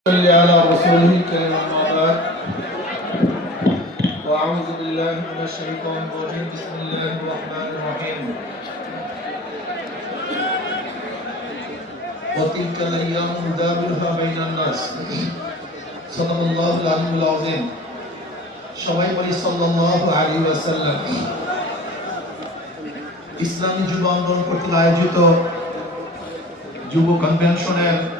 صل على رسوله الكريم أما بعد وأعوذ بالله من الشيطان الرجيم بسم الله الرحمن الرحيم وتلك الأيام نداولها بين الناس صدق الله العلي العظيم সবাই বলি সাল্লাল্লাহু আলাইহি ওয়াসাল্লাম ইসলামী যুব আন্দোলন কর্তৃক আয়োজিত যুব কনভেনশনের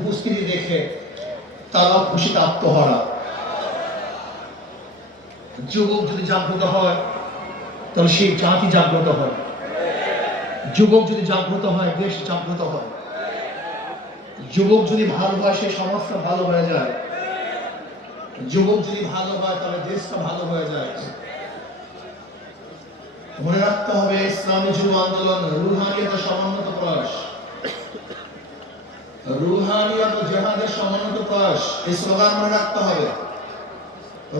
উপস্থিতি দেখে তারাও খুশিতে আত্মহারা যুবক যদি জাগ্রত হয় তাহলে সেই জাতি জাগ্রত হয় যুবক যদি জাগ্রত হয় দেশ জাগ্রত হয় যুবক যদি ভালোবাসে সমাজটা ভালো হয়ে যায় যুবক যদি ভালো হয় তাহলে দেশটা ভালো হয়ে যায় মনে রাখতে হবে ইসলামী যুব আন্দোলন রুহানিয়তা সমন্বত প্রয়াস রুহানিয়াত জেহাদের সমন্বিত প্রয়াস এই স্লোগান মনে রাখতে হবে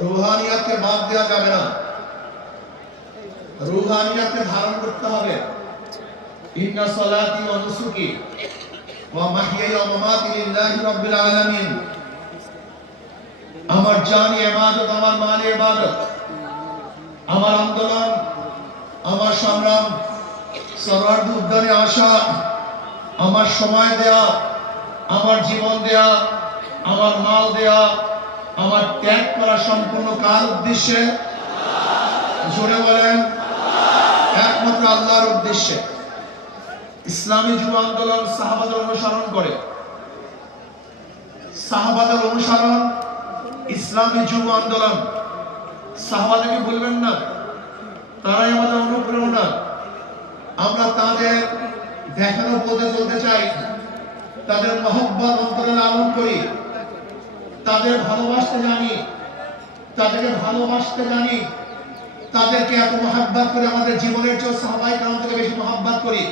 রুহানিয়াতকে বাদ দেওয়া যাবে না রুহানিয়াতকে ধারণ করতে হবে ইন্না সালাতি ওয়া নুসুকি ওয়া মাহইয়ায়া ওয়া মামাতি লিল্লাহি রাব্বিল আলামিন আমার জানি ইবাদত আমার মানি ইবাদত আমার আন্দোলন আমার সংগ্রাম সর্বার্থ উদ্যানে আসা আমার সময় দেয়া আমার জীবন দেয়া আমার মাল দেয়া আমার ত্যাগ করা সম্পূর্ণ কার উদ্দেশ্যে জোরে বলেন একমাত্র আল্লাহর উদ্দেশ্যে ইসলামী যুব আন্দোলন সাহাবাদের অনুসরণ করে সাহাবাদের অনুসরণ ইসলামী যুব আন্দোলন সাহাবাদেরকে বলবেন না তারাই আমাদের অনুপ্রেরণা আমরা তাদের দেখানো বলতে চলতে চাই তাদের মহব্বত অন্তরে লালন করি তাদের ভালোবাসতে জানি তাদেরকে ভালোবাসতে জানি তাদেরকে এত মহাব্বাত করে আমাদের জীবনের চেয়ে সাহবাই কারণ থেকে বেশি মহাব্বাত করি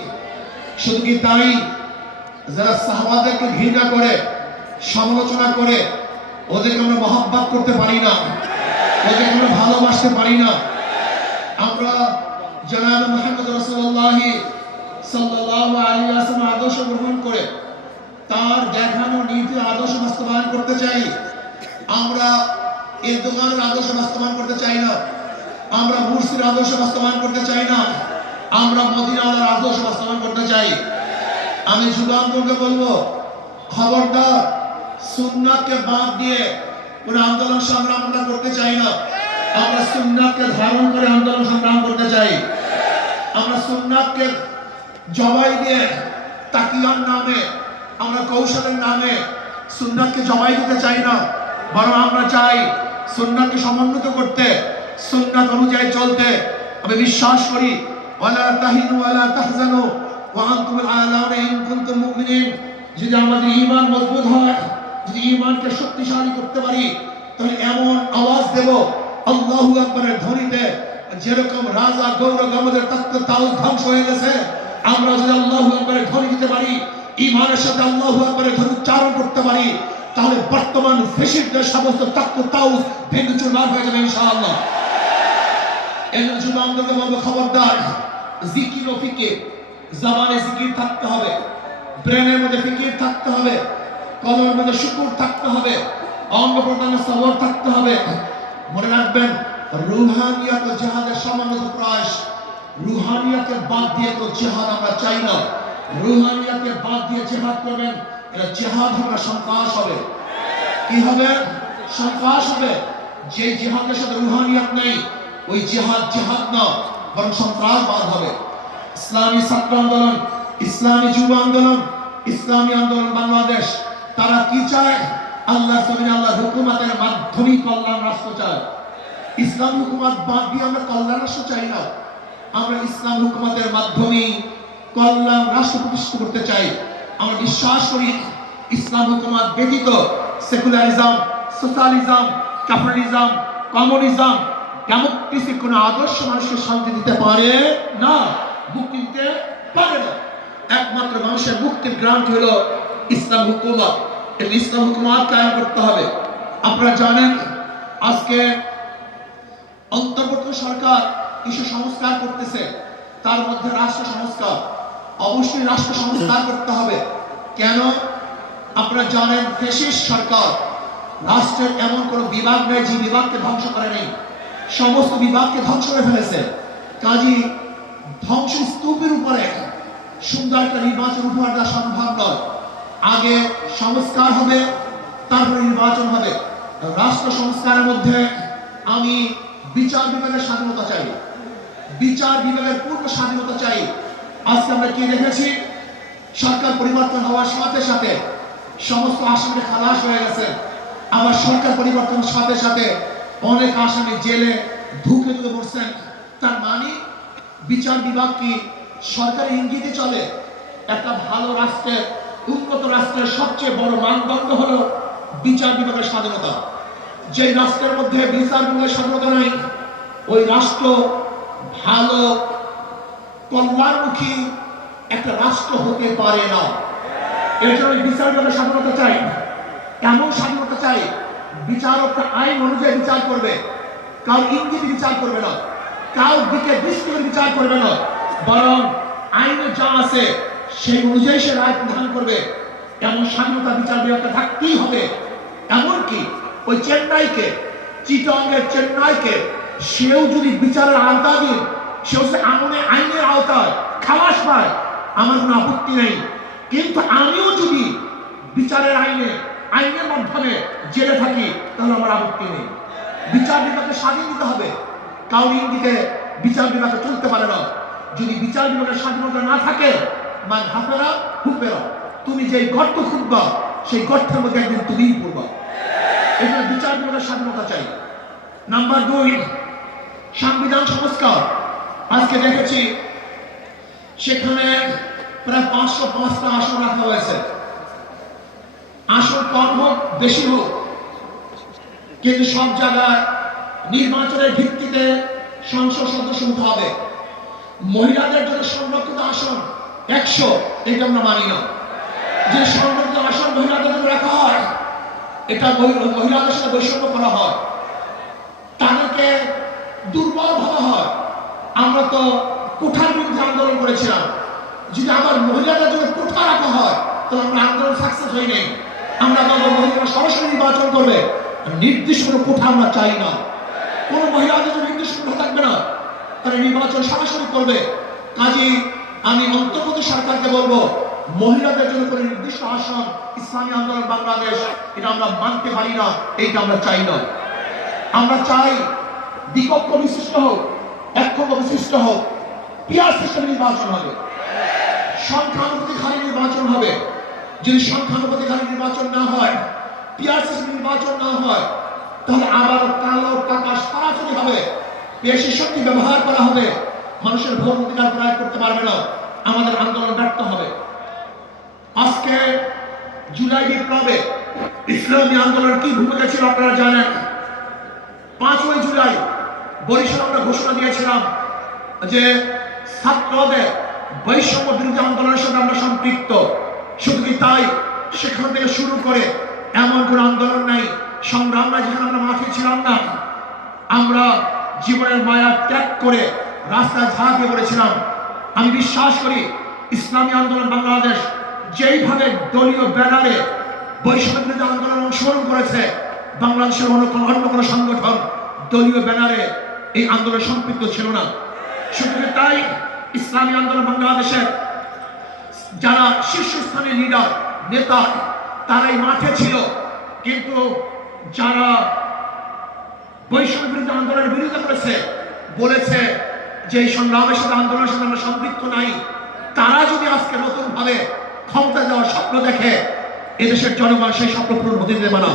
শুধু কি তাই যারা সাহবাদেরকে ঘৃণা করে সমালোচনা করে ওদেরকে আমরা মহাব্বাত করতে পারি না ওদেরকে আমরা ভালোবাসতে পারি না করতে চাই আমরা এই দোকানের আদর্শ বাস্তবায়ন করতে চাই না আমরা মুর্শির আদর্শ বাস্তবায়ন করতে চাই না আমরা মদিনাওয়ালার আদর্শ বাস্তবায়ন করতে চাই আমি যুগান্তকে বলবো খবরদার সুন্নাতকে বাদ দিয়ে কোন আন্দোলন সংগ্রাম আমরা করতে চাই না আমরা সুন্নাতকে ধারণ করে আন্দোলন সংগ্রাম করতে চাই আমরা সুন্নাতকে জবাই দিয়ে তাকিয়ার নামে আমরা কৌশলের নামে সুন্নাতকে জমাই দিতে চাই না বরং আমরা চাই সুন্নাতকে সমন্বিত করতে সুন্নাত অনুযায়ী চলতে আমি বিশ্বাস করি ওয়ালা তাহিনু ওয়ালা তাহজানু ওয়া আনতুম আলাউন ইন কুনতুম মুমিনিন যদি আমাদের ঈমান মজবুত হয় যদি ঈমানকে শক্তিশালী করতে পারি তাহলে এমন আওয়াজ দেব আল্লাহু আকবারের ধ্বনিতে যেরকম রাজা গৌরব আমাদের তত্ত্ব তাও ধ্বংস হয়ে গেছে আমরা যদি আল্লাহু আকবারের ধ্বনি দিতে পারি ইমানের সাথে আল্লাহ আকবরের ধ্বনি উচ্চারণ করতে পারি তাহলে বর্তমান ফেসিডদের সমস্ত তত্ত্ব তাও ভেঙে চুরমার হয়ে যাবে ইনশাআল্লাহ এজন্য জুমা আমাদেরকে বলবো খবরদার জিকির ও ফিকির জামানে জিকির থাকতে হবে ব্রেনের মধ্যে ফিকির থাকতে হবে কলমের মধ্যে শুকুর থাকতে হবে অঙ্গ প্রদানের সবর থাকতে হবে মনে রাখবেন রুহানিয়াত ও জেহাদের সমানত প্রয়াস রুহানিয়াকে বাদ দিয়ে তো জেহাদ আমরা চাই না রুহানিয়াকে বাদ দিয়ে জেহাদ করবেন এটা জেহাদ হবে সন্ত্রাস হবে কি হবে সন্ত্রাস হবে যে জেহাদের সাথে রুহানিয়াত নেই ওই জেহাদ জেহাদ না বরং সন্ত্রাসবাদ হবে ইসলামী ছাত্র আন্দোলন ইসলামী যুব আন্দোলন ইসলামী আন্দোলন বাংলাদেশ তারা কি চায় আল্লাহ সবিন আল্লাহ হুকুমাতের মাধ্যমেই কল্যাণ রাষ্ট্র চায় ইসলাম হুকুমাত বাদ দিয়ে আমরা কল্যাণ রাষ্ট্র চাই না আমরা ইসলাম হুকুমাতের মাধ্যমেই কল্যাণ রাষ্ট্র প্রতিষ্ঠিত করতে চাই আমরা বিশ্বাস করি ইসলাম হুকুমাত ব্যতীত সেকুলারিজম সোশ্যালিজম ক্যাপিটালিজম কমিউনিজম ডেমোক্রেসির কোনো আদর্শ মানুষকে শান্তি দিতে পারে না মুক্তি দিতে পারে না একমাত্র মানুষের মুক্তির গ্রান্ট হল ইসলাম হুকুমত এটা ইসলাম হুকুমাত কায়ম করতে হবে আপনারা জানেন আজকে অন্তর্বর্তী সরকার কিছু সংস্কার করতেছে তার মধ্যে রাষ্ট্র সংস্কার অবশ্যই রাষ্ট্র সংস্কার করতে হবে কেন আপনারা জানেন ফেসিস সরকার রাষ্ট্রের এমন কোনো বিভাগ নেই যে বিভাগকে ধ্বংস করে নেই সমস্ত বিভাগকে ধ্বংস করে ফেলেছে কাজী ধ্বংস স্তূপের উপরে সুন্দর একটা নির্বাচন উপহার দেওয়া সম্ভব নয় আগে সংস্কার হবে তারপরে নির্বাচন হবে রাষ্ট্র সংস্কারের মধ্যে আমি বিচার বিভাগের স্বাধীনতা চাই বিচার বিভাগের পূর্ণ স্বাধীনতা চাই আজকে আমরা কি দেখেছি সরকার পরিবর্তন হওয়ার সাথে সাথে সমস্ত আসামি খালাস হয়ে গেছে আবার সরকার পরিবর্তনের সাথে সাথে অনেক আসামি জেলে ধুকে ধুকে পড়ছেন তার মানে বিচার বিভাগ কি সরকারের ইঙ্গিতে চলে একটা ভালো রাষ্ট্রের উন্নত রাষ্ট্রের সবচেয়ে বড় মানদণ্ড হলো বিচার বিভাগের স্বাধীনতা যে রাষ্ট্রের মধ্যে বিচার বিভাগের স্বাধীনতা নাই ওই রাষ্ট্র ভালো কল্যাণমুখী একটা রাষ্ট্র হতে পারে না এর জন্য বিচারকের স্বাধীনতা চাই এমন স্বাধীনতা চাই বিচারকটা আইন অনুযায়ী বিচার করবে কারো ইঙ্গিত বিচার করবে না কারো দিকে দৃষ্টি বিচার করবে না বরং আইনে যা আছে সেই অনুযায়ী সে রায় প্রদান করবে এমন স্বাধীনতা বিচার বিভাগটা থাকতেই হবে এমনকি ওই চেন্নাইকে চিটংয়ের চেন্নাইকে সেও যদি বিচারের আওতা দিন সে হচ্ছে আমনে আইনের আওতায় খালাস পায় আমার কোনো আপত্তি নেই কিন্তু আমিও যদি বিচারের আইনে আইনের মাধ্যমে জেলে থাকি তাহলে আমার আপত্তি নেই বিচার বিভাগকে স্বাধীন দিতে হবে কাউরি দিকে বিচার বিভাগে চলতে পারে না যদি বিচার বিভাগের স্বাধীনতা না থাকে মান হাফেরা হুপেরা তুমি যেই গর্ত খুঁজবা সেই গর্তের মধ্যে একদিন তুমিই পড়বা এটা বিচার বিভাগের স্বাধীনতা চাই নাম্বার দুই আজকে দেখেছি সেখানে প্রায় পাঁচশো পাঁচটা আসন রাখা হয়েছে আসন কম হোক বেশি হোক কিন্তু সব জায়গায় নির্বাচনের ভিত্তিতে সংসদ সদস্য হতে হবে মহিলাদের জন্য সংরক্ষিত আসন একশো এটা আমরা মানি না যে সংরক্ষিত আসন মহিলাদের জন্য রাখা হয় এটা মহিলাদের সাথে বৈষম্য করা হয় তাদেরকে দুর্বল ভাবা হয় আমরা তো কুঠার বিরুদ্ধে আন্দোলন করেছিলাম যদি আমার মহিলাদের জন্য কুঠা রাখা হয় তাহলে আমরা আন্দোলন সাকসেস হই নাই আমরা মহিলারা মহিলা সরাসরি নির্বাচন করবে নির্দিষ্ট কোনো কুঠা আমরা চাই না কোনো মহিলাদের জন্য নির্দিষ্ট কুঠা থাকবে না তারা নির্বাচন সরাসরি করবে কাজেই আমি অন্তর্গত সরকারকে বলবো মহিলাদের জন্য কোনো নির্দিষ্ট আসন ইসলামী আন্দোলন বাংলাদেশ এটা আমরা মানতে পারি না এইটা আমরা চাই না আমরা চাই বিকল্প বিশিষ্ট হোক একক্ষমতা বিশিষ্ট হোক পিয়ার সিস্টেমে নির্বাচন হবে সংখ্যানুপাতিক হারে নির্বাচন হবে যদি সংখ্যানুপাতিক হারে নির্বাচন না হয় পিয়ার সিস্টেম নির্বাচন না হয় তাহলে আবার কালো টাকা সরাসরি হবে বেশি শক্তি ব্যবহার করা হবে মানুষের ভোট অধিকার প্রয়োগ করতে পারবে না আমাদের আন্দোলন ব্যর্থ হবে আজকে জুলাই বিপ্লবে ইসলামী আন্দোলনের কি ভূমিকা ছিল আপনারা জানেন পাঁচই জুলাই বরিশাল আমরা ঘোষণা দিয়েছিলাম যে ছাত্রদের বৈষম্য বিরোধী আন্দোলনের সঙ্গে আমরা সম্পৃক্ত শুধু কি তাই সেখান থেকে শুরু করে এমন কোনো আন্দোলন নাই সংগ্রাম না যেখানে আমরা মাঠে ছিলাম না আমরা জীবনের মায়া ত্যাগ করে রাস্তায় ঝাঁপিয়ে পড়েছিলাম আমি বিশ্বাস করি ইসলামী আন্দোলন বাংলাদেশ যেইভাবে দলীয় ব্যানারে বৈষম্য আন্দোলন অংশগ্রহণ করেছে বাংলাদেশের অন্য কোনো সংগঠন দলীয় ব্যানারে এই আন্দোলন সম্পৃক্ত ছিল না শুধু তাই ইসলামী আন্দোলন বাংলাদেশের যারা শীর্ষস্থানীয় লিডার নেতা তারাই মাঠে ছিল কিন্তু যারা বৈষম্য বিরুদ্ধে আন্দোলনের বিরোধিতা করেছে বলেছে যে এই সংগ্রামের সাথে আন্দোলনের সাথে আমরা সম্পৃক্ত নাই তারা যদি আজকে নতুন ভাবে ক্ষমতা দেওয়ার স্বপ্ন দেখে এদেশের জনগণ সেই স্বপ্ন পূরণ হতে দেবে না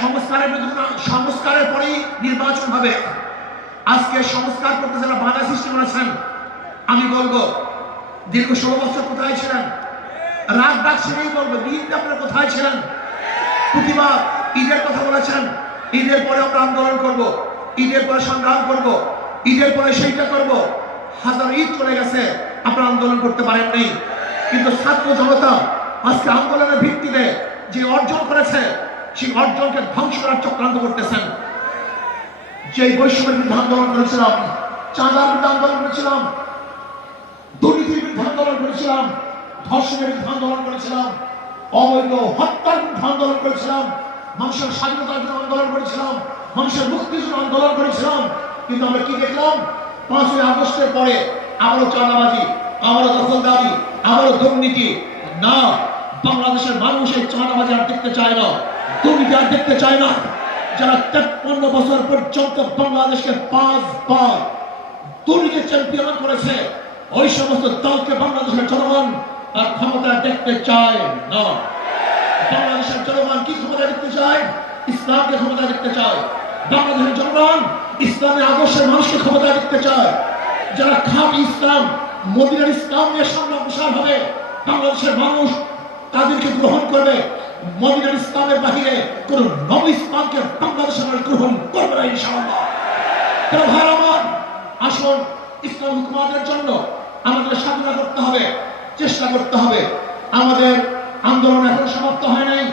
সংস্কারের সংস্কারের পরেই নির্বাচন হবে আজকে সংস্কার করতে যারা বাধা সৃষ্টি করেছেন আমি বলবো দীর্ঘ ষোলো বছর কোথায় ছিলেন রাগ ডাক সেটাই বলবো দিন আপনারা কোথায় ছিলেন প্রতিবাদ ঈদের কথা বলেছেন ঈদের পরে আমরা আন্দোলন করব ঈদের পরে সংগ্রাম করব ঈদের পরে সেইটা করব হাজার ঈদ চলে গেছে আপনারা আন্দোলন করতে পারেন নাই কিন্তু ছাত্র জনতা আজকে আন্দোলনের ভিত্তিতে যে অর্জন করেছে সেই অর্জনকে ধ্বংস করার চক্রান্ত করতেছেন যে বৈষম্যের বিরুদ্ধে আন্দোলন করেছিলাম চাঁদার বিরুদ্ধে আন্দোলন করেছিলাম দুর্নীতির বিরুদ্ধে আন্দোলন করেছিলাম ধর্ষণের বিরুদ্ধে আন্দোলন করেছিলাম অবৈধ হত্যার বিরুদ্ধে আন্দোলন করেছিলাম মানুষের স্বাধীনতার জন্য আন্দোলন করেছিলাম মানুষের মুক্তির জন্য আন্দোলন করেছিলাম কিন্তু আমরা কি দেখলাম পাঁচই আগস্টের পরে আমারও চাঁদাবাজি আমারও দখলদারি আমারও দুর্নীতি না বাংলাদেশের মানুষ এই চাঁদাবাজি আর দেখতে চায় না দুর্নীতি আর দেখতে চায় না যারা তেপ্পান্ন বছর পর্যন্ত বাংলাদেশকে পাঁচবার দুর্নীতি চ্যাম্পিয়ন করেছে ওই সমস্ত দলকে বাংলাদেশের জনগণ আর ক্ষমতা দেখতে চায় না বাংলাদেশের জনগণ কি ক্ষমতা দেখতে চায় ইসলামকে ক্ষমতা দেখতে চায় বাংলাদেশের জনগণ ইসলামের আদর্শের মানুষকে ক্ষমতা দেখতে চায় যারা খাপ ইসলাম মদিনার ইসলাম নিয়ে সামনে প্রসার হবে বাংলাদেশের মানুষ তাদেরকে গ্রহণ করবে মদিনার ইসলামের বাহিরে কোন নব ইসলামকে বাংলাদেশ গ্রহণ করবে না ইনশাআল্লাহ তারা আমার আসুন ইসলাম হুকুমাতের জন্য আমাদের সাধনা করতে হবে চেষ্টা করতে হবে আমাদের আন্দোলন এখন সমাপ্ত হয় নাই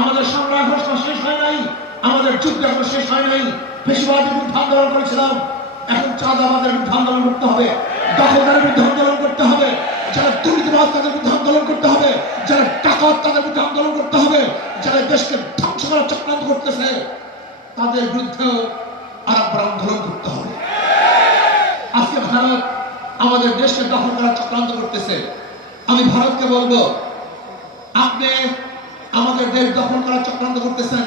আমাদের সংগ্রাম শেষ হয় নাই আমাদের যুদ্ধ এখন শেষ হয় নাই বেশিরভাগ বিরুদ্ধে আন্দোলন করেছিলাম এখন চাঁদ আমাদের বিরুদ্ধে আন্দোলন করতে হবে দখলদারের বিরুদ্ধে আন্দোলন করতে হবে যারা দুর্নীতিবাজ তাদের আন্দোলন করতে হবে যারা টাকা তাদের আন্দোলন করতে হবে যারা দেশকে ধ্বংস করার চক্রান্ত করতেছে তাদের আন্দোলন করতে হবে আজকে ভারত আমাদের দেশকে দখল করার চক্রান্ত করতেছে আমি ভারতকে বলবো আপনি আমাদের দেশ দখল করার চক্রান্ত করতেছেন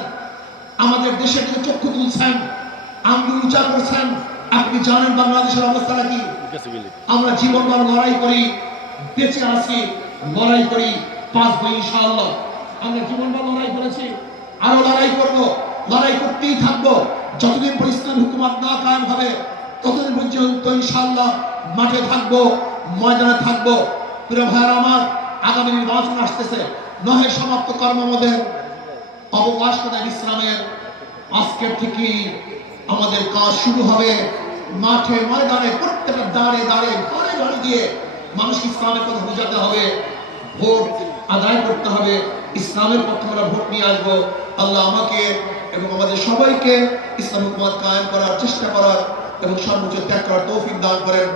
আমাদের দেশের দিকে চক্ষু তুলছেন আঙ্গুল উঁচা করছেন আপনি জানেন বাংলাদেশের অবস্থাটা কি আমরা জীবন লড়াই করি বেঁচে আসি লড়াই করি পাঁচ বই ইনশাআল্লাহ আমরা জীবনটা লড়াই করেছি আরো লড়াই করব লড়াই করতেই থাকবো যতদিন পর ইসলাম হুকুমাত না কায়েম হবে ততদিন পর্যন্ত ইনশাআল্লাহ মাঠে থাকবো ময়দানে থাকবো প্রিয় ভাইয়ার আমার আগামী নির্বাচন আসতেছে নহে সমাপ্ত কর্মমদের অবকাশ কোথায় ইসলামের আজকের থেকে আমাদের কাজ শুরু হবে মাঠে ময়দানে প্রত্যেকটা দাঁড়ে দাঁড়ে ঘরে ঘরে গিয়ে মানুষ ইসলামের কথা বুঝাতে হবে ভোট আদায় করতে হবে ইসলামের পক্ষে আমরা ভোট নিয়ে আসবো আল্লাহ আমাকে এবং আমাদের সবাইকে ইসলাম হুকুমাত কায়েম করার চেষ্টা করার এবং সর্বোচ্চ ত্যাগ করার তৌফিক দান করেন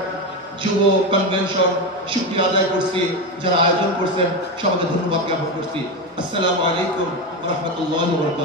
যুব কনভেনশন শুক্রিয়া আদায় করছি যারা আয়োজন করছেন সবাইকে ধন্যবাদ জ্ঞাপন করছি আসসালামু আলাইকুম রহমতুল্লাহ